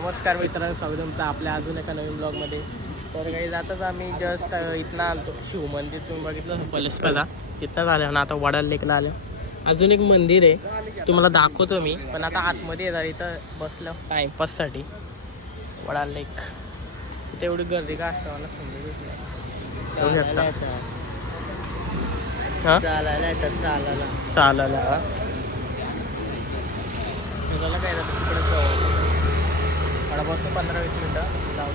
नमस्कार मित्रांनो, स्वागत तुमचं आपल्या अजून एका नवीन ब्लॉगमध्ये. तर काही जाताच आम्ही जस्ट इथनं आलो शिव मंदिर. तुम्ही बघितलं पलसपदा तिथनं झालं ना. आता वडाल लेकला आलं. अजून एक मंदिर आहे, तुम्हाला दाखवतो मी. पण आता आतमध्ये येणार, इथं बसलं टाईमपाससाठी. वडाल लेक तेवढी गर्दी का असं मला समजत नाही. चालायला त्याला काय जातं तिकडे थोडापासून 15-20 मिनटं जाऊ.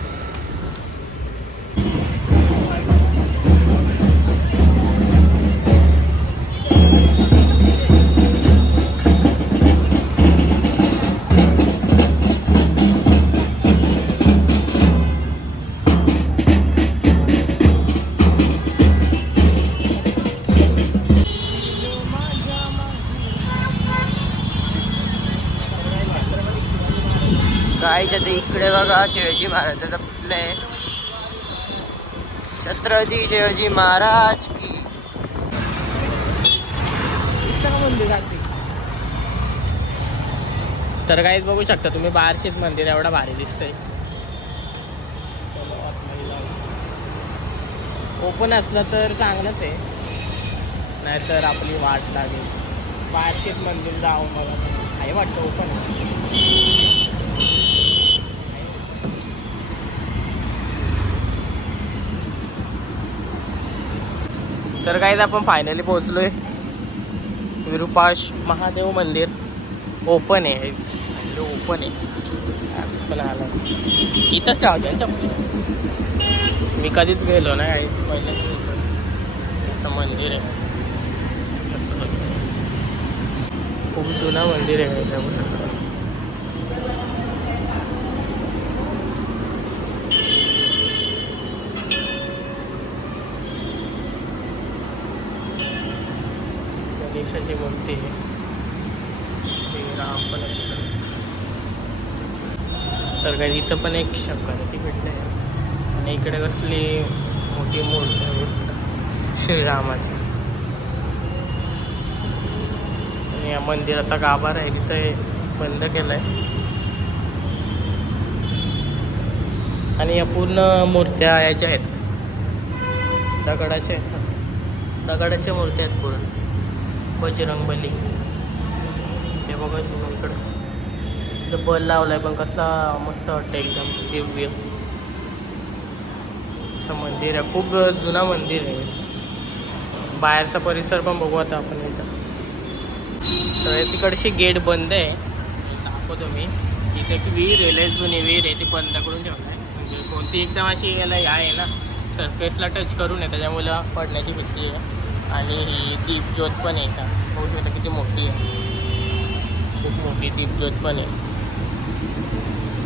गायच्या ते इकडे बघा शिवाजी महाराजाचा पुतळा आहे. छत्रपती शिवाजी महाराज की. तर काहीच बघू शकता तुम्ही, बाहेरचेच मंदिर एवढा भारी दिसतंय. ओपन असलं तर चांगलंच आहे, नाहीतर आपली वाट लागेल. बाहेरचेच मंदिर जाऊन मला आहे वाटतं ओपन. तर काहीच आपण फायनली पोहोचलोय. विरूपाक्ष महादेव मंदिर ओपन आहे. ओपन आहे पण आला इथंच ठेवतो. मी कधीच गेलो ना, काही पहिलेच असं मंदिर आहे. खूप जुना मंदिर आहे. जाऊ शकता. गणेशाची मूर्ती आहे. राम पण आहे. तर काही इथं पण एक शंकराची भेटले आहे. आणि इकडे कसली मोठी मूर्ती आहे श्रीरामाची. आणि या मंदिराचा गाभारा आहे तिथं बंद केलाय. आणि या पूर्ण मूर्त्या याच्या आहेत, दगडाच्या आहेत. दगडाच्या मूर्त्या आहेत पूर्ण. बजरंगबली ते बघा तुम्ही इकडे बल लावलाय, पण कसला मस्त वाटतं, एकदम दिव्य असं मंदिर आहे. खूप जुना मंदिर आहे. बाहेरचा परिसर पण बघू आता आपण इथं. तर तिकडची गेट बंद आहे, दाखवतो मी. इथे एक विहीर आहे, लय जुनी विहीर आहे, ती बंद करून ठेवलं आहे. म्हणजे कोणती एकदम अशी याला आहे ना, सरफेसला टच करून आहे, त्याच्यामुळं पडण्याची भीती आहे. आणि ही दीपज्योत पण आहे का, बघू शकता किती मोठी आहे. खूप मोठी दीपज्योत पण आहे.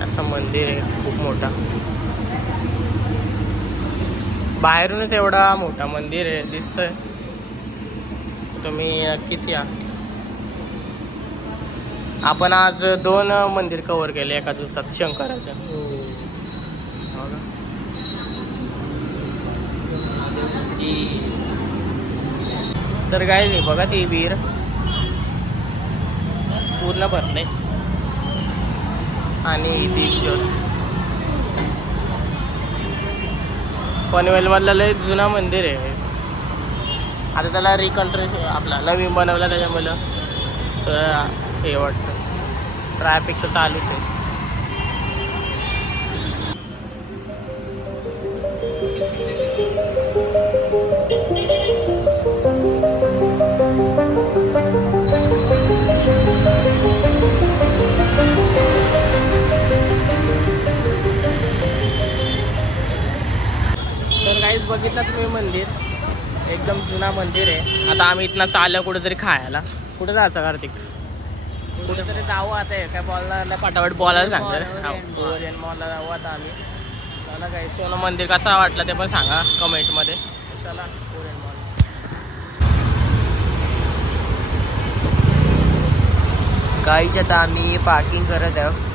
असं मंदिर आहे खूप मोठा. बाहेरूनच एवढा मोठा मंदिर आहे दिसतंय. तुम्ही नक्कीच या. आपण आज 2 मंदिर कव्हर केले एका दिवसात शंकराच्या. तर काय नाही बघा, ती विहीर पूर्ण भरले. आणि दीपज्योत पनवेलमधलं लय जुना मंदिर आहे. आता त्याला रिकन्स्ट्रक्शन आपला नवीन बनवलं, त्याच्यामुळं हे वाटतं ट्रॅफिक तर चालूच आहे. तर काहीच बघितलं तुम्ही मंदिर, एकदम जुना मंदिर आहे. आता आम्ही इथनं चाललं कुठेतरी खायला. कुठं जायचं कार्तिक? कुठेतरी जाऊ आता. काय बॉलला पाठावाट बॉलायला सांगणार कोरियन मॉलला जाऊ आता आम्ही. चला काही सोनं मंदिर कसा वाटलं ते पण सांगा कमेंटमध्ये. चला कोरियन मॉल. गाईच्या आता आम्ही पार्किंग करत आहोत.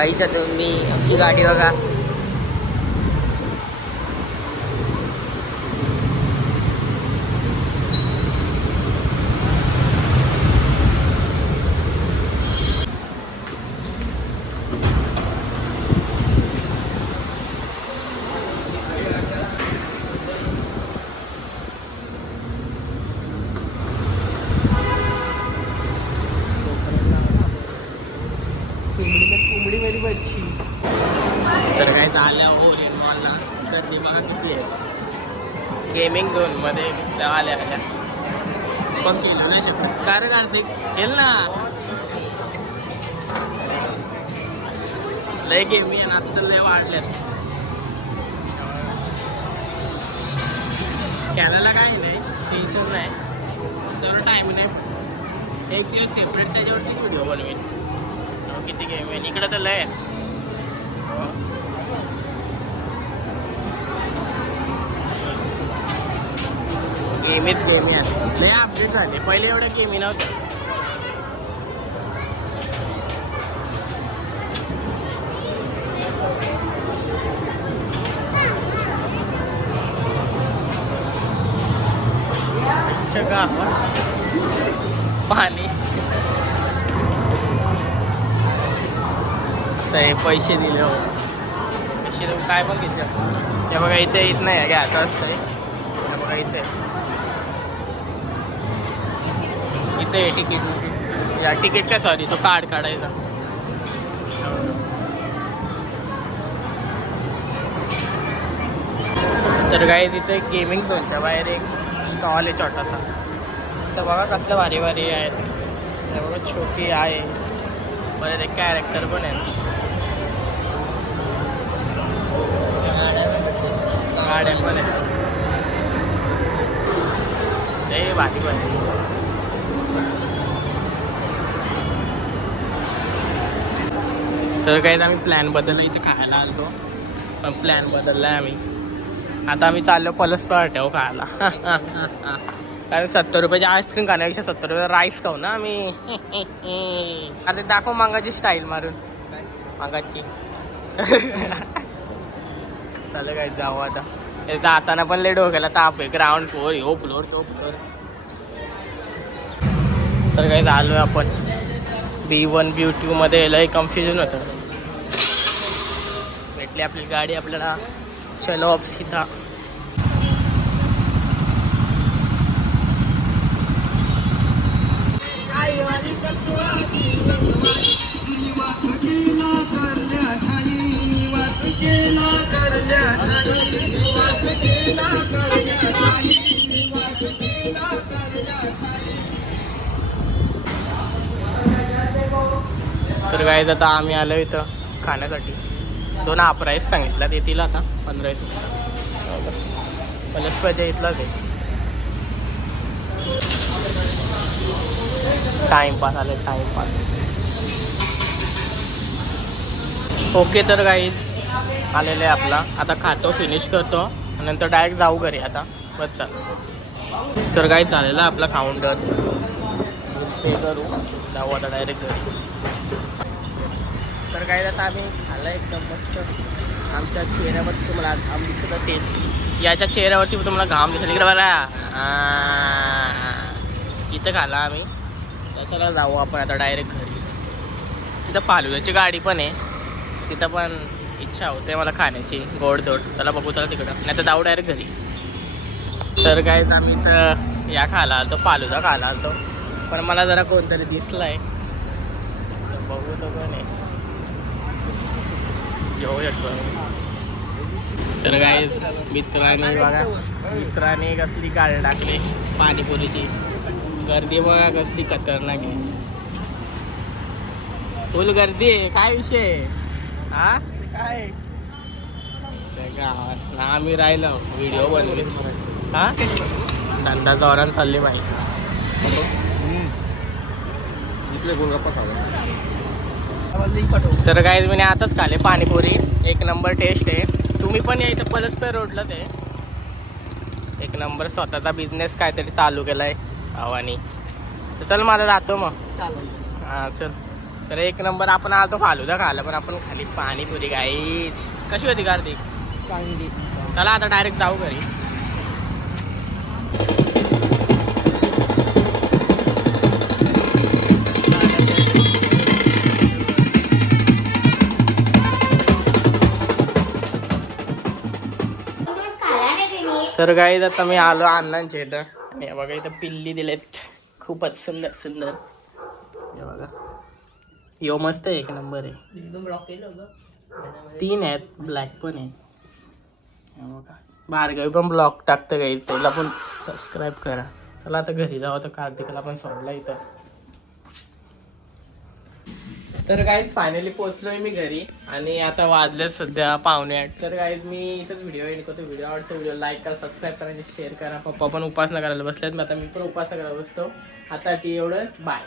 गाईच्या तुम्ही आमची गाडी बघा. कोंबडी मेरी बच्ची. तर काय झालं ओरियन मॉलला गर्दी बघा किती आहे. गेमिंग झोन मध्ये नुसत्या आल्या पण केलं नाही शकत. काय रे कार्तिक खेळ ना. लय गेमी आहे ना आता तर लय वाढल्यात. कॅनलला काय नाही टेन्शन नाही. तेवढं टाईम नाही. एक दिवस सेपरेट त्याच्यावरती व्हिडिओ बनवेन किती गेम आहे. इकडं तर लय गेमीच गेमी आहे. लय अपडेट झाले. पहिले एवढे गेमी नव्हते. पाणी पैसे दिले हो. पैसे देऊन काय पण घेतलं. हे बघा इथे येत नाही घ्या आता असतंय. हे बघा इथे इथे तिकीट या तिकीट काय सॉरी तो कार्ड काढायचा. तर काय तिथे गेमिंग झोनच्या बाहेर एक स्टॉल आहे छोटासा. तर बघा कसलं भारी भारी आहेत. हे बघा छोटी आहे. परत एक कॅरेक्टर पण आहे. गाड्या पण आहे. ते भारी पण आहे. तर काही आम्ही प्लॅन बदलला. इथे खायला आलो पण प्लॅन बदलला आहे आम्ही. आता आम्ही चाललो पलस पराठ्यावर खायला. कारण 70 रुपयाची आईस्क्रीम खाण्यापेक्षा 70 रुपये राईस खाऊ ना आम्ही. अरे दाखव मांगाची स्टाईल मारून. मांगाची चालेल काय जाऊ आता. जाताना पण लेट हो गेला. ताप आहे. ग्राउंड फ्लोअर हो फ्लोअर तो फ्लोअर. तर काही झालो आपण B1 B2 मध्ये लय कन्फ्युजन होतं. भेटली आपली गाडी आपल्याला. चलो अब सीधा तर काय आता आम्ही आलो इथं खाण्यासाठी. 2 हाफ राईस सांगितला देतील आता 15 पलस पाहिजे इथला ते. टाइमपास आले टाइमपास. ओके तर काहीच आलेलं आहे आपला. आता खातो फिनिश करतो नंतर डायरेक्ट जाऊ घरी आता. बस चाल. तर काहीच झालेलं आपला खाऊन डन. पे करू जाऊ आता डायरेक्ट घरी. तर काय आता आम्ही खाल्लं एकदम मस्त. आमच्या चेहऱ्यावरती तुम्हाला आम्ही दिसत असेल. याच्या चेहऱ्यावरती तुम्हाला घाम दिसेल. इकडे बघा इथं खाल्ला आम्ही. त्याच्याला जाऊ आपण आता डायरेक्ट घरी. तिथं फालुद्याची गाडी पण आहे. तिथं पण इच्छा होते मला खाण्याची गोडधोड. त्याला बघू त्याला तिकडं नाही तर जाऊ डायरेक्ट घरी. तर काय आम्ही इथं या खायला आलो फालुदा खायला आलो. पण मला जरा कोणतरी दिसलं आहे. बघू तो कोण आहे. येऊ शकतो. तर काय मित्राने कसली गाडी टाकली पाणीपुरीची. गर्दी बघा कसली खतरनाक आहे. फुल गर्दी आहे. काय विषय हा काय गावात ना आम्ही राहिलो व्हिडिओ बनवले. हा धंदा जोरान चालली माहिती. तर काय मी आताच खाले पाणीपुरी. एक नंबर टेस्ट आहे. तुम्ही पण या इथं पलसपेर रोडलाच आहे. एक नंबर स्वतःचा बिझनेस काहीतरी चालू केलाय भावानी. चल मला जातो मग. हां चल. तर एक नंबर आपण आलो फालुदा खायला, पण आपण खाली पाणीपुरी गाईच. कशी होती कार्तिक? चांगली. चला आता डायरेक्ट जाऊ घरी. तर गाईज आता मी आलो अण्णांच्या इथं. हे बघा इथं पिल्ली दिलेत, खूपच सुंदर सुंदर. हे बघा, यो मस्त आहे, एक नंबर आहे. एकदम ब्लॉक केलं 3 आहेत, ब्लॅक पण आहे. हे बघा, भार्गवी पण ब्लॉग टाकतं गाईज, त्याला पण सबस्क्राईब करा. चला आता घरी जाऊ, तर कार्तिकला पण सोडला इथं. तर गाईज फायनली पोहोचलोय मी घरी आणि आता वाजले सध्या 7:45. तर गाईज मी इथंच व्हिडिओ एंड करतो. व्हिडिओ आवडतो व्हिडिओ लाईक करा, सबस्क्राईब करा आणि शेअर करा. पप्पा पण उपासना करायला बसलेत, आता मी पण उपासना करायला बसतो. आता ती एवढंच, बाय.